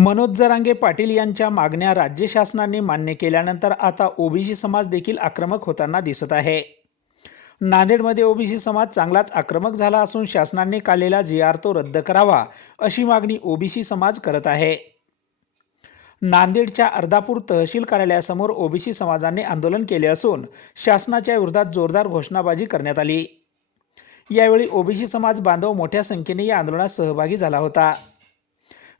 मनोज जरांगे पाटील यांच्या मागण्या राज्य शासनाने मान्य केल्यानंतर आता ओबीसी समाज देखील आक्रमक होताना दिसत आहे. नांदेडमध्ये ओबीसी समाज चांगलाच आक्रमक झाला असून शासनाने काढलेला जी आर तो रद्द करावा अशी मागणी ओबीसी समाज करत आहे. नांदेडच्या अर्धापूर तहसील कार्यालयासमोर ओबीसी समाजाने आंदोलन केले असून शासनाच्या विरोधात जोरदार घोषणाबाजी करण्यात आली. यावेळी ओबीसी समाज बांधव मोठ्या संख्येने या आंदोलनात सहभागी झाला होता.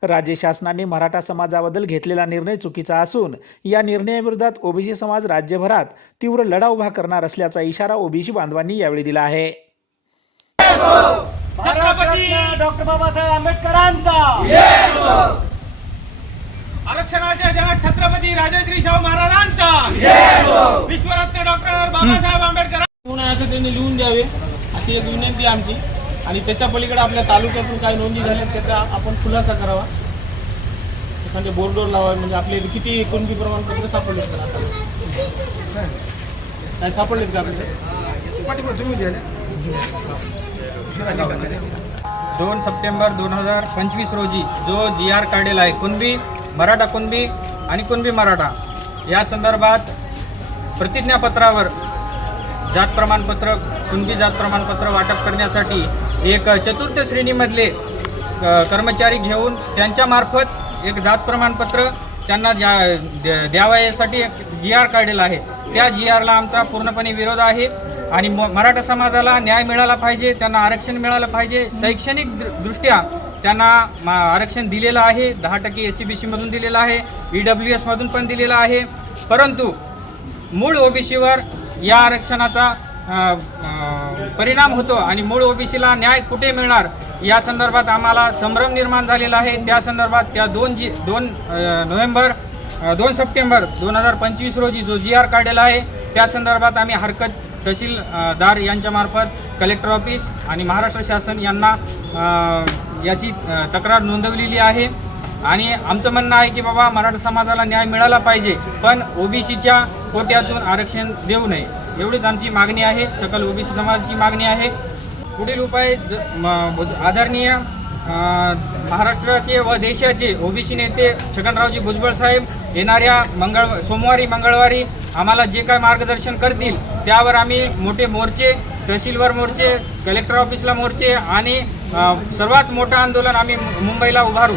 राज्य शासनाने मराठा समाजाबद्दल घेतलेला निर्णय चुकीचा असून या निर्णयाविरोधात ओबीसी समाज राज्यभरात तीव्र लढा उभा करणार असल्याचा इशारा ओबीसी बांधवांनी यावेळी दिला आहे. डॉक्टर बाबासाहेब आंबेडकरांचा. आरक्षणाचे जनक छत्रपती राजश्री शाहू महाराजांचा. विश्वरत्न डॉक्टर बाबासाहेब आंबेडकर असं त्यांनी लिहून द्यावे? अशी एक विनंती आमची. आणि त्याच्या पलीकडे आपल्या तालुक्यातून काही नोंदी झाल्या त्याचा आपण खुलासा करावा. एखाद्या बोर्डवर लावावे म्हणजे आपले किती कुणबी प्रमाणपत्र सापडलेत का आता? नाही सापडलेत का आपल्याला दोन सप्टेंबर दोन हजार पंचवीस रोजी जो जी आर काढलेला आहे कुणबी मराठा कुणबी आणि कुणबी मराठा या संदर्भात प्रतिज्ञापत्रावर जात प्रमाणपत्र कुणबी जात प्रमाणपत्र वाटप करण्यासाठी एक चतुर्थ श्रेणीमधले कर्मचारी घेऊन त्यांच्यामार्फत एक जात प्रमाणपत्र त्यांना द्या द्या- यासाठी एक जी आर काढलेला आहे. त्या जी आरला आमचा पूर्णपणे विरोध आहे आणि म- मराठा समाजाला न्याय मिळाला पाहिजे त्यांना आरक्षण मिळालं पाहिजे. शैक्षणिक दृष्ट्या त्यांना मा- आरक्षण दिलेलं आहे. दहा टक्के एस सी बी सीमधून दिलेलं आहे. ई डब्ल्यू एसमधून पण दिलेलं आहे. परंतु मूळ ओबीसीवर या आरक्षणाचा परिणाम होतो आणि मूळ ओबीसीला न्याय कुठे मिळणार? या संदर्भात आम्हाला संभ्रम निर्माण झालेला आहे. त्या संदर्भात त्या दोन जी दोन नोव्हेंबर दोन सप्टेंबर दोन हजार पंचवीस रोजी जो जी आर काढलेला आहे त्या संदर्भात आम्ही हरकत तहसीलदार यांच्यामार्फत कलेक्टर ऑफिस आणि महाराष्ट्र शासन यांना याची तक्रार नोंदवलेली आहे. आणि आमचं म्हणणं आहे की बाबा मराठा समाजाला न्याय मिळाला पाहिजे पण ओबीसीच्या कोट्यातून आरक्षण देऊ नये. एवढीच आमची मागणी आहे. सकल ओबीसी समाजाची मागणी आहे. पुढील उपाय ज म- आदरणीय महाराष्ट्राचे व देशाचे ओबीसी नेते छगनरावजी भुजबळ साहेब येणाऱ्या मंगळ सोमवारी मंगळवारी आम्हाला जे काय मार्गदर्शन करतील त्यावर आम्ही मोठे मोर्चे तहसीलवर मोर्चे कलेक्टर ऑफिसला मोर्चे आणि सर्वात मोठं आंदोलन आम्ही मु- मुंबईला उभारू.